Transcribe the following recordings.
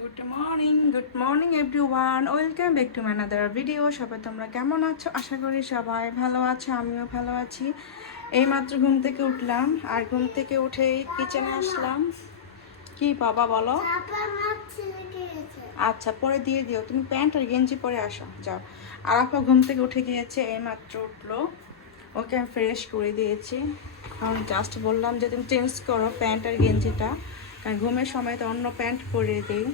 Good morning everyone, welcome back to my another video. সবাই তোমরা কেমন আছো? আশা করি সবাই ভালো আছো, আমিও ভালো আছি। এইমাত্র ঘুম থেকে উঠলাম, আর ঘুম থেকে উঠেই কিচেনে আসলাম। কি বাবা বলো? আচ্ছা, পরে দিয়ে দিও, তুমি প্যান্ট আর গেঞ্জি পরে আসো, যাও। আর আপা ঘুম থেকে উঠে গিয়েছে, এইমাত্র উঠলো, ওকে আমি ফ্রেশ করে দিয়েছি। কারণ জাস্ট বললাম যে তুমি চেঞ্জ করো প্যান্ট আর গেঞ্জিটা, কারণ ঘুমের সময় তো অন্য প্যান্ট পরিয়ে দিই।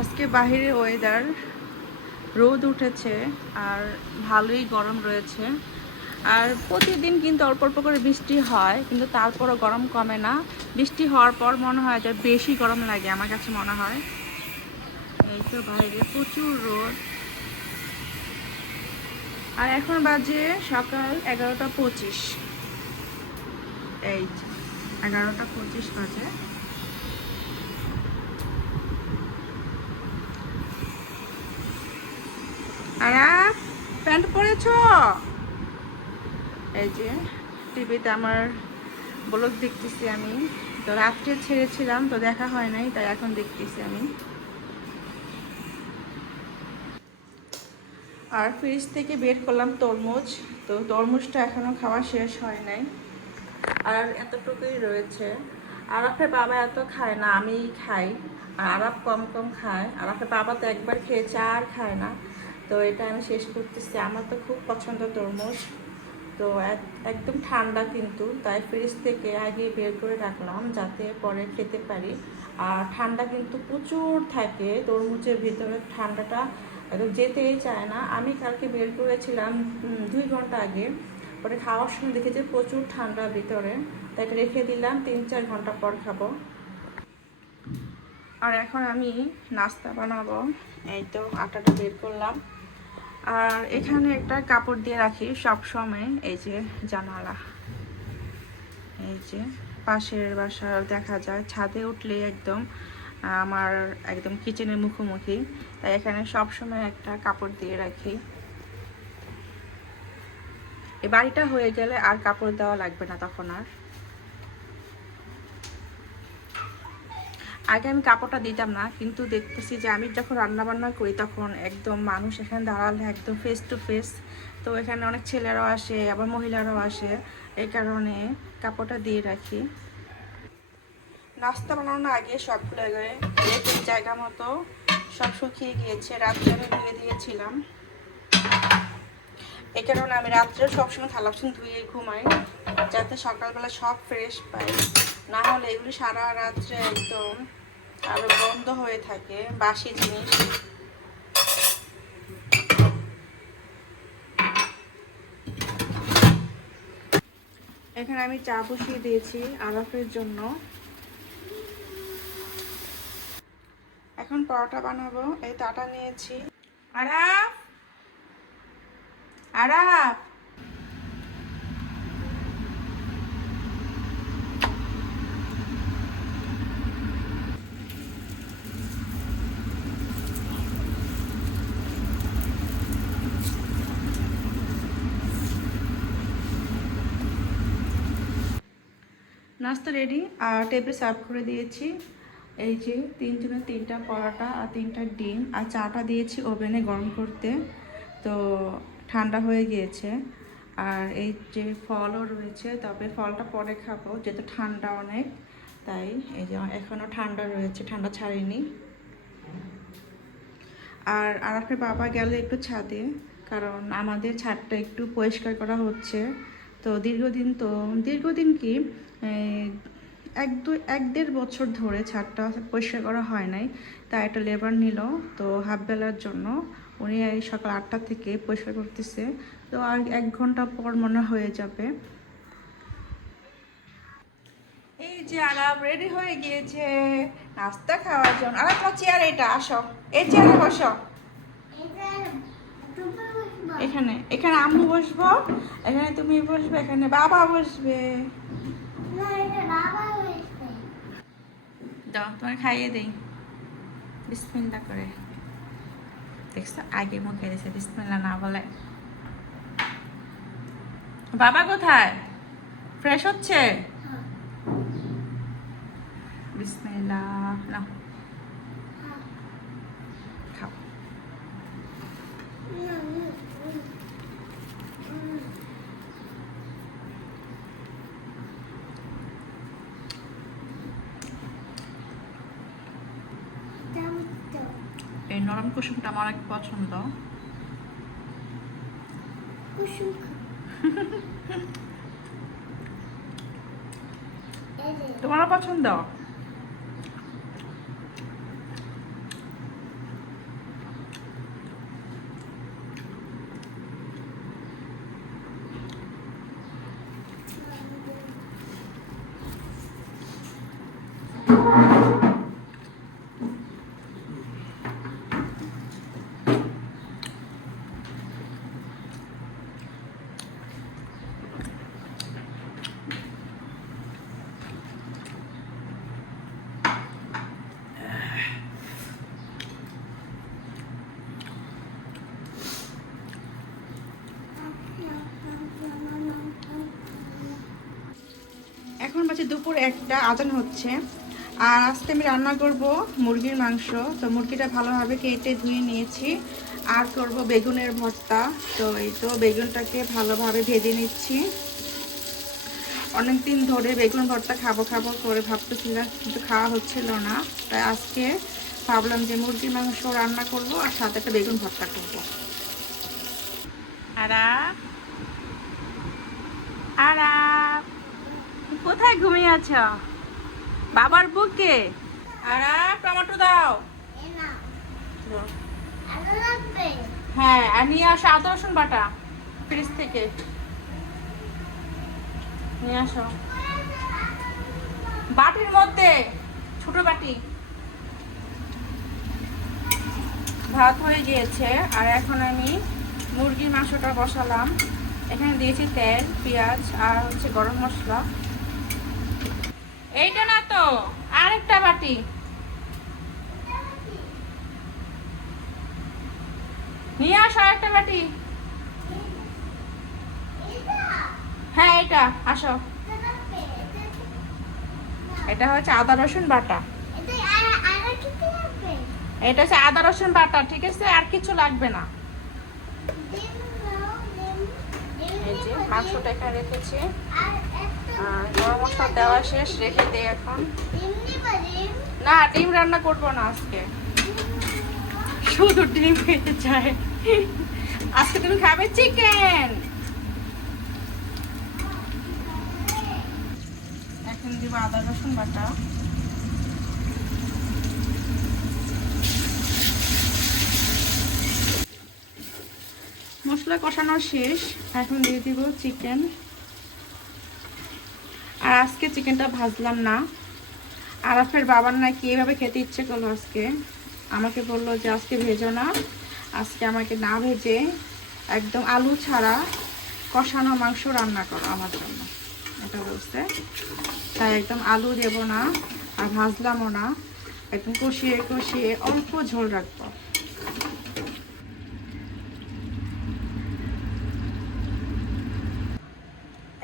আজকে বাহিরে ওয়েদার রোদ উঠেছে আর ভালোই গরম রয়েছে। আর প্রতিদিন কিন্তু অল্প অল্প করে বৃষ্টি হয়, কিন্তু তারপরও গরম কমে না। বৃষ্টি হওয়ার পর মনে হয় যে বেশি গরম লাগে, আমার কাছে মনে হয়। এই তো বাইরে প্রচুর রোদ। আর এখন বাজে সকাল 11টা 25। এই 11টা 25 বাজে। আর প্যান্ট পরেছো? এই যে টিভিতে আমার ব্লগ দেখতেছি আমি, তো রাত্রে ছেড়েছিলাম তো দেখা হয় নাই, তাই এখন দেখতেছি আমি। আর ফ্রিজ থেকে বের করলাম তরমুজ, তো তরমুজটা এখনো খাওয়া শেষ হয় নাই, আর এতটুকুই রয়েছে। আরাফের বাবা এত খায় না, আমিই খাই। আর আরাফ কম কম খায়, আরাফের বাবা তো একবার খেয়েছে আর খায় না, তো এটা আমি শেষ করতেছি। আমার তো খুব পছন্দ তরমুজ, তো একদম ঠান্ডা কিন্তু, তাই ফ্রিজ থেকে আগে বের করে রাখলাম যাতে পরে খেতে পারি। আর ঠান্ডা কিন্তু প্রচুর থাকে তরমুজের ভিতরে, ঠান্ডাটা একদম যেতেই চায় না। আমি কালকে বের করেছিলাম 2 ঘন্টা আগে, পরে খাওয়ার সময় দেখেছি প্রচুর ঠান্ডা ভিতরে, তাই এটা রেখে দিলাম, 3-4 ঘন্টা পর খাবো। আর এখন আমি নাস্তা বানাবো। এই তো আটাটা বের করলাম, আর এখানে একটা কাপড় দিয়ে রাখি সব সময়, এই যে জানালা, এই যে পাশের বাসা দেখা যায়, ছাদে উঠলে একদম আমার একদম কিচেনের মুখোমুখি, তাই এখানে সব সময় একটা কাপড় দিয়ে রাখি। এই বাড়িটা হয়ে গেলে আর কাপড় দেওয়া লাগবে না তখন আর। আগে আমি কাপড়টা দিতাম না, কিন্তু দেখতেছি যে আমি যখন রান্না বান্না করি তখন একদম মানুষ এখানে দাঁড়ালে একদম ফেস টু ফেস, তো এখানে অনেক ছেলেরাও আসে আবার মহিলারাও আসে, এই কারণে কাপড়টা দিয়ে রাখি। নাস্তা বানানোর আগে সবগুলো জায়গা মতো সব শুকিয়ে গিয়েছে, রাত্রে আমি ধুয়ে দিয়েছিলাম। এই কারণে আমি রাত্রে সবসময় থালা বাসন ধুয়ে ঘুমাই, যাতে সকালবেলা সব ফ্রেশ পাই। না হলে এগুলি সারা রাত্রে একদম আরো বন্ধ হয়ে থাকে, বাসি জিনিস। এখানে আমি চা বসিয়ে দিয়েছি আরাফের জন্য। এখন পরোটা বানাবো, এই তাটা নিয়েছি। আরাফ, আরাফ, নাস্তা রেডি, আর টেবিলে সার্ভ করে দিয়েছি। এই যে 3 জনের 3টা পরোটা আর 3টা ডিম, আর চাটা দিয়েছি ওভেনে গরম করতে, তো ঠান্ডা হয়ে গিয়েছে। আর এই যে ফলও রয়েছে, তবে ফলটা পরে খাবো যেহেতু ঠান্ডা অনেক, তাই এই যে এখনও ঠান্ডা রয়েছে, ঠান্ডা ছাড়েনি। আর আরাফের বাবা গেল একটু ছাদে, কারণ আমাদের ছাদটা একটু পরিষ্কার করা হচ্ছে। তো দীর্ঘদিন কি 1-1.5 বছর ধরে ছাদটা পরিষ্কার করা হয় নাই, তাই একটা লেবার নিল, তো হাফ বেলার জন্য উনি এই সকাল 8টা থেকে পরিষ্কার করতেছে, তো আর 1 ঘন্টা পর মনে হয়ে যাবে। এই যে আরাফ রেডি হয়ে গিয়েছে নাস্তা খাওয়ার জন্য। আর তোমার চেয়ার এটা, আসো এই চেয়ারে বসো। এখানে এখানে আম্মু বসবো, এখানে তুমি বসবে, এখানে বাবা বসবে। দাও তোমার খাইয়ে দেই, বিসমিল্লাহ করে। দেখছো আগে মুখে দিয়েছে, বিসমিল্লাহ না বলে। বাবা কোথায়? ফ্রেশ হচ্ছে? বিসমিল্লাহ, নাও খাও। এই নরম কুসুমটা আমার অনেক পছন্দ। তোমারও পছন্দ? এখন বাজে দুপুর 1টা, আজান হচ্ছে। আর আজকে আমি রান্না করব মুরগির মাংস। তো মুরগিটা ভালোভাবে কেটে ধুয়ে নিয়েছি। আর করব বেগুনের ভর্তা। তো এই তো বেগুনটাকে ভালোভাবে ভেজে নিচ্ছি। অনেকদিন ধরে বেগুন ভর্তা খাবো খাবো করে ভাবতেছিলাম, কিন্তু খাওয়া হচ্ছিল না। তাই আজকে ভাবলাম যে মুরগির মাংস রান্না করব আর সাথে একটা বেগুন ভর্তা করব। আরা কোথায় ঘুমিয়ে আছো? বাবার বুকে? আরা টমেটো দাও। হ্যাঁ, আর নিয়ে আসো আদা রসুন বাটা ফ্রিজ থেকে নিয়ে আসো। বাটির মধ্যে, ছোট বাটি। ভাত হয়ে গিয়েছে আর এখন আমি মুরগির মাংসটা বসালাম। এখানে দিয়েছি তেল, পেঁয়াজ আর হচ্ছে গরম মশলা। এইটা না তো, আরেকটা বাটি। নিয়ে আসো আরেকটা বাটি। হ্যাঁ এটা, আসো। এটা হচ্ছে আদা রসুন বাটা। এটা হচ্ছে আদা রসুন বাটা, ঠিক আছে? আর কিছু লাগবে না। এই যে মাংসটা এখানে রেখেছি। গরম মশলা দেওয়া শেষ, রেখে দিই এখন। না, ডিম রান্না করবো না আজকে, শুধু ডিম খেতে চাই। আজকে তুমি খাবে চিকেন। এখন দিব আদা রসুন বাটা। মশলা কষানো শেষ, এখন দিয়ে দিব চিকেন। আর আজকে চিকেনটা ভাজলাম না। আরাফের বাবার নাকি এভাবে খেতে ইচ্ছে করলো আজকে। আমাকে বললো যে আজকে ভেজো না, আজকে আমাকে না ভেজে একদম আলু ছাড়া কষানো মাংস রান্না করো আমার জন্য, এটা বলছে। তাই একদম আলু দেব না আর ভাজলামও না, একদম কষিয়ে কষিয়ে অল্প ঝোল রাখবো।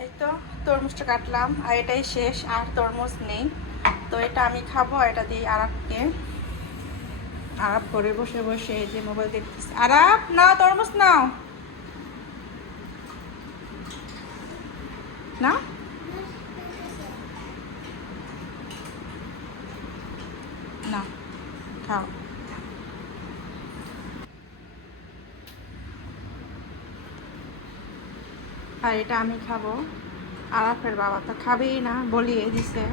এই তো তরমুজটা কাটলাম আর এটাই শেষ, আর তরমুজ নেই। তো এটা আমি খাবো আর এটা দিই আরাফকে। আরাফ ঘরে বসে বসে এই যে মোবাইল দেখতেছে। আরাফ নাও তরমুজ, নাও না, না খাও। আর এটা আমি খাবো, আরাফের বাবা তো খাবেই না, বলিয়ে দিছে।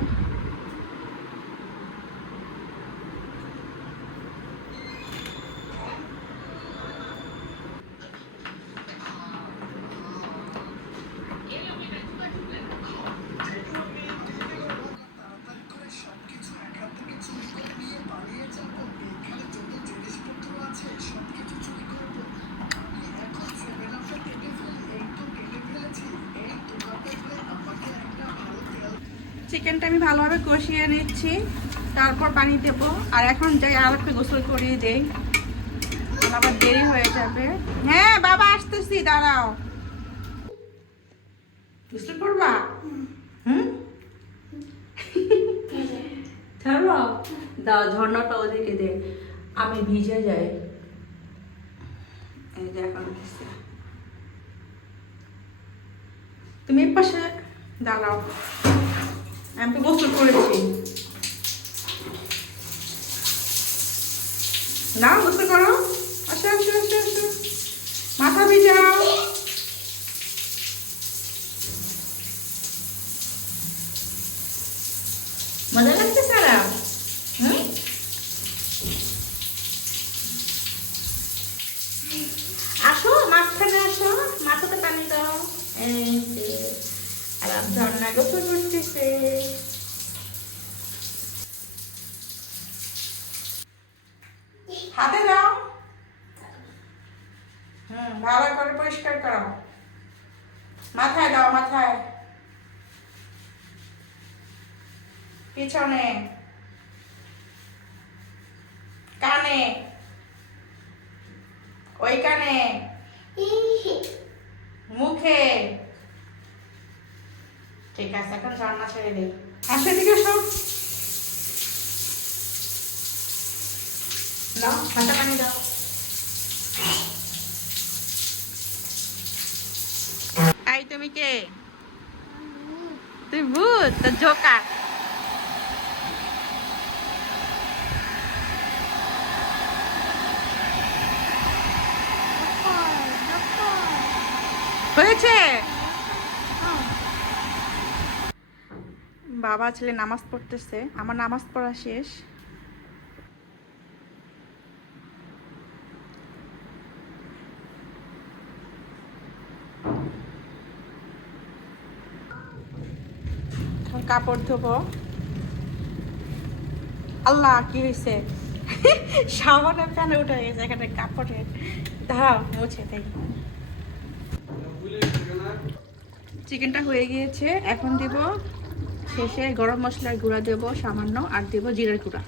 চিকেনটা আমি ভালোভাবে কষিয়ে নিচ্ছি, তারপর পানি দেব। আর এখন যাই আরাফকে গোসল করিয়ে দেই, আবার দেরি হয়ে যাবে। হ্যাঁ বাবা আসতেছি, দাঁড়াও। গোসল করবা? হুম, ছাড়ো দাও, ঝর্ণাটা ওদেরকে দে, আমি ভিজে যাই। এই যে এখন দিচ্ছে। তুমি এর পাশে দাঁড়াও, আমি তো গোসল করেছি। না গোসল করো, আসো আসো আসো আসো, মাথা ভিজাও। মজা লাগছে সারা? হুম, আসো মাঝখানে আসো, মাথাতে পানি দাও। এই যে আর ঝর্ণা গোসল করতেছে। হাতে দাও। ভালো করে পরিষ্কার করো। মাথায় দাও, মাথায়, পিছনে, কানে, ওই কানে, মুখে। ঠিক আছে, এখন ঝর্ণা ছেড়ে দিই। আসো এদিকে আসো, দাও হাতে পানি দাও। এই তুমি কে? তুই ভূত? তো জোকার। হয়েছে? বাবা ছেলে নামাজ পড়তেছে, আমার নামাজ পড়া শেষ। এখন কাপড় ধোবো। আল্লাহ কি হয়েছে? সাবানের প্যানে উঠে গেছে এখানে কাপড়ের। দাঁড়াও মুছে দেই। চিকেনটা হয়ে গিয়েছে, এখন দিব শেষে গরম মশলার গুঁড়া দেবো সামান্য, আর দেবো জিরার গুঁড়া।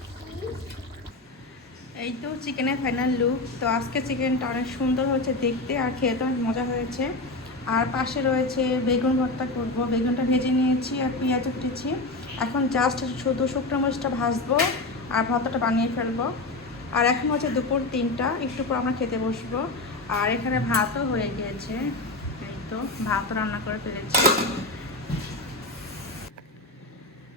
এই তো চিকেনের ফাইনাল লুক। তো আজকে চিকেনটা অনেক সুন্দর হয়েছে দেখতে, আর খেতে অনেক মজা হয়েছে। আর পাশে রয়েছে বেগুন ভর্তা করব, বেগুনটা ভেজে নিয়েছি আর পেঁয়াজ কেটেছি। এখন জাস্ট শুধু শুকনো মরিচটা ভাজবো আর ভর্তাটা বানিয়ে ফেলবো। আর এখন হচ্ছে দুপুর 3টা, একটু পর আমরা খেতে বসবো। আর এখানে ভাতও হয়ে গিয়েছে, এই তো ভাতও রান্না করে ফেলেছি।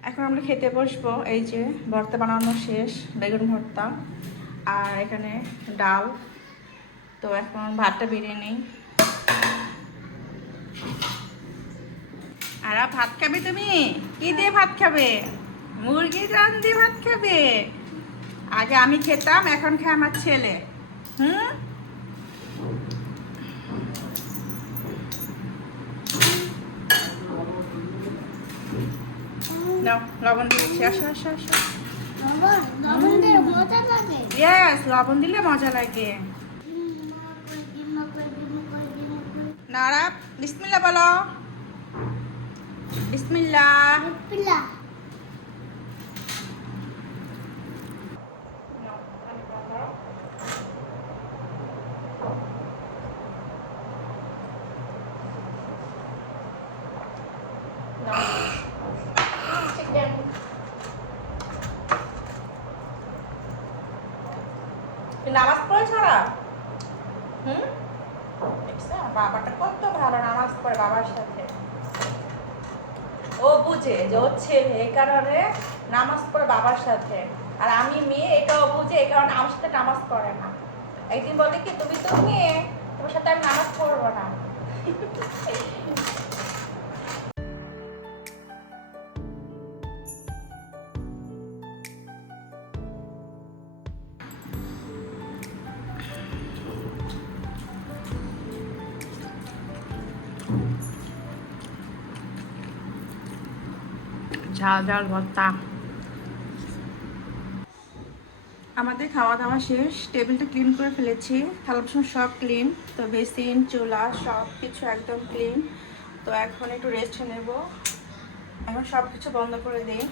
এখন আমরা খেতে বসবো। এই যে ভর্তা বানানো শেষ, বেগুন ভর্তা, আর এখানে ডাল। তো এখন ভাতটা বেরিয়ে নেই। আর ভাত খাবে তুমি? কি দিয়ে ভাত খাবে? মুরগির রান দিয়ে ভাত খাবে? আগে আমি খেতাম, এখন খায় আমার ছেলে। হুম, নাও লবণ দিচ্ছি, আসো আসো আসো। ইয়েস, লবণ দিলে মজা লাগে। নারা বিসমিল্লাহ বলো। বিসমিল্লাহ। নামাজ পড়েছ না? হুম, বাবাটা কত ভালো নামাজ পড়ে বাবার সাথে। ও বুঝে যে ও ছেলে, এই কারণে নামাজ পড়ে বাবার সাথে। আর আমি মেয়ে, এটাও বুঝে, এই কারণে আমার সাথে নামাজ পড়ে না। একদিন বলে কি, তুমি তো মেয়ে, তোমার সাথে আমি নামাজ পড়বো না। ঝাল ঝাল ভর্তা। আমাদের খাওয়া দাওয়া শেষ, টেবিলটা ক্লিন করে ফেলেছি, থালা বাসন সব ক্লিন। তো বেসিন চুলা সব কিছু একদম ক্লিন। তো এখন একটু রেস্ট নেব, এখন সব কিছু বন্ধ করে দিই।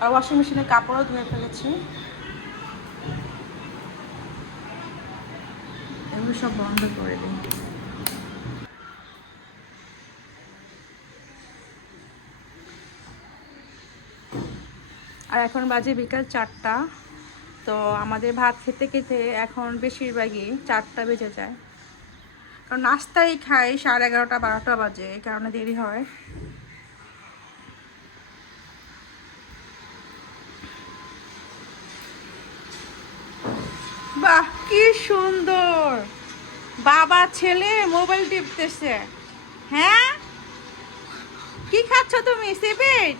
আর ওয়াশিং মেশিনে কাপড়ও ধুয়ে ফেলেছি, এগুলো সব বন্ধ করে দিই। আর এখন বাজে বিকাল 4টা। তো আমাদের ভাত খেতে খেতে এখন বেশিরভাগই 4টা বেজে যায়, কারণ নাস্তাই খাই 11:30 12টা বাজে, এই কারণে দেরি হয়। বাহ কি সুন্দর, বাবা ছেলে মোবাইল টিপতেছে। হ্যাঁ, কি খাচ্ছ তুমি? সিবিট?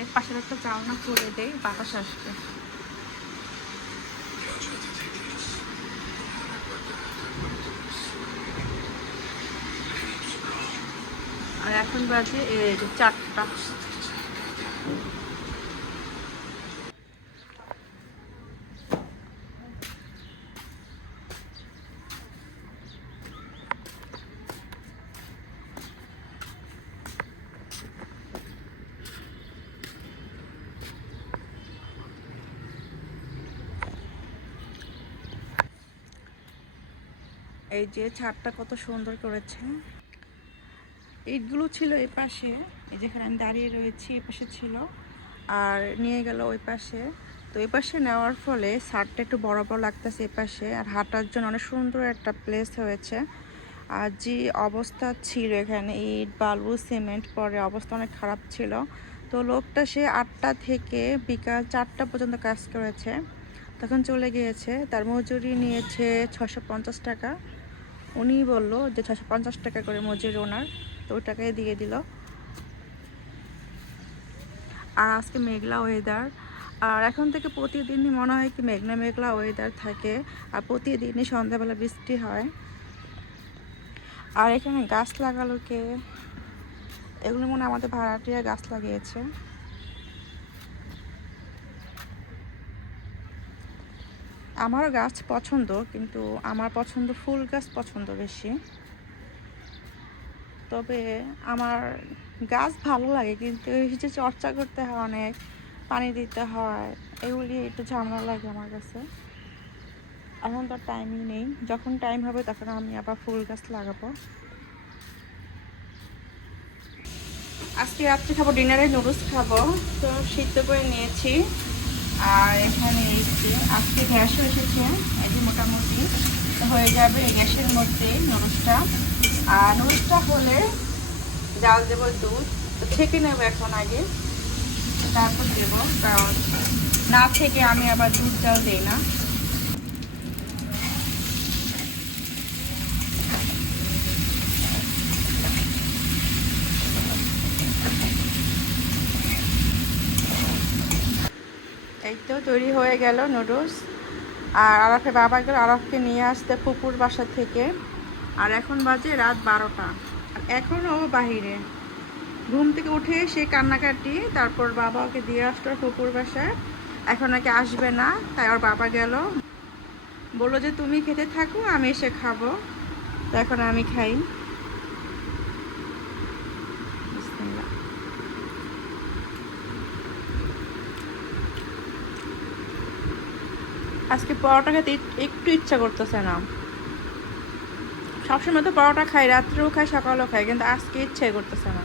এর পাশের একটা চালনা করে দেই, বাতাস আসবে। আর এখন বাজে 4টা। এই যে ছাদটা কত সুন্দর করেছে। ইটগুলো ছিল এই পাশে, এই যেখানে আমি দাঁড়িয়ে রয়েছি এই পাশে ছিল, আর নিয়ে গেল ওই পাশে। তো এই পাশে নেওয়ার ফলে ছাদটা একটু বড় বড় লাগতেছে এই পাশে, আর হাঁটার জন্য অনেক সুন্দর একটা প্লেস হয়েছে। আর যে অবস্থা ছিল এখানে, ইট বালু সিমেন্ট পরে অবস্থা অনেক খারাপ ছিল। তো লোকটা সে 8টা থেকে বিকাল 4টা পর্যন্ত কাজ করেছে, তখন চলে গিয়েছে। তার মজুরি নিয়েছে 650 টাকা। উনি বললো যে 650 টাকা করে মজুরি ওনার, তো ওই টাকাই দিয়ে দিল। আর আজকে মেঘলা ওয়েদার, আর এখন থেকে প্রতিদিনই মনে হয় কি মেঘলা মেঘলা ওয়েদার থাকে, আর প্রতিদিনই সন্ধ্যাবেলা বৃষ্টি হয়। আর এখানে গাছ লাগালো কে? এগুলো মনে হয় আমাদের ভাড়াটিয়া গাছ লাগিয়েছে। আমারও গাছ পছন্দ, কিন্তু আমার পছন্দ ফুল গাছ পছন্দ বেশি। তবে আমার গাছ ভালো লাগে, কিন্তু এই যে চর্চা করতে হয়, অনেক পানি দিতে হয়, এগুলি একটু ঝামেলা লাগে আমার কাছে। এখন তো টাইমই নেই, যখন টাইম হবে তখন আমি আবার ফুল গাছ লাগাবো। আজকে রাত্রে খাবো, ডিনারে নুডলস খাবো, তো সিদ্ধ করে নিয়েছি। আর এখানে এই যে আজকে গ্যাসও এসেছে, এই যে মোটামুটি হয়ে যাবে এই গ্যাসের মধ্যে নুডলসটা। আর নুডলসটা হলে জাল দেবো দুধ, তো ছেঁকে নেবো এখন আগে, তারপর দেবো, কারণ না থেকে আমি আবার দুধ জাল দিই না। এই তো তৈরি হয়ে গেল নুডলস। আর আরফের বাবা গেল আরফকে নিয়ে আসতে ফুপুর বাসা থেকে। আর এখন বাজে রাত 12টা, আর এখনও বাহিরে ঘুম থেকে উঠে সে কান্নাকাটি। তারপর বাবা ওকে দিয়ে আসলো ফুপুর বাসায়, এখন নাকি আসবে না, তাই ওর বাবা গেল, বললো যে তুমি খেতে থাকো, আমি এসে খাবো। তো এখন আমি খাই। বিসমিল্লাহ। আজকে পরোটা খেতে একটু ইচ্ছা করতেছে না। সবসময় তো পরোটা খাই, রাত্রেও খাই সকালেও খাই, কিন্তু আজকে ইচ্ছে করতেছে না।